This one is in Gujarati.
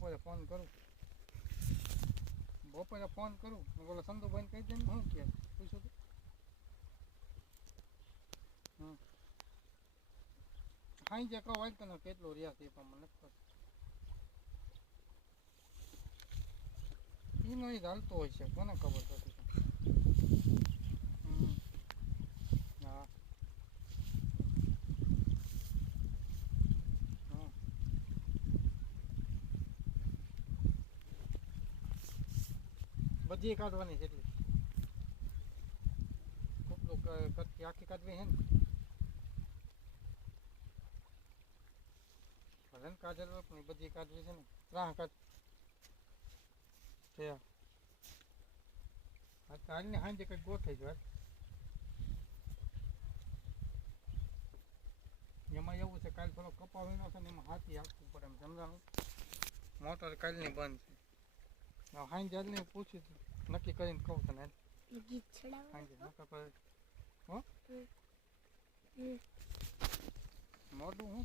બપોરે ફોન કરું બોલો સંધુભાઈને કહી દે ને શું કે પૂછું તો હાઈ જે કહો હોય તને કેટલું રહ્યા છે એ પણ મને ખબર એનો એ હાલતો હોય છે કોને ખબર પડતી હા બધી કાઢવાની છે એટલી કેટલું આખી કાઢવી છે ને ભલે ને કાઢેલ ને બધી કાઢવી છે ને ત્રણ કાઢ છે કાલને સાંજે કંઈક ગોઠવી જાય એમાં એવું છે કાલ થોડો કપાવીનો છે ને એમાં હાથી આપવું પડે એમ સમજાણું મોટર કાલની બંધ છે સાંજે હાલને પૂછ્યું નક્કી કરીને કહું તને સાંજે નક્કી કરે હો મોટું હું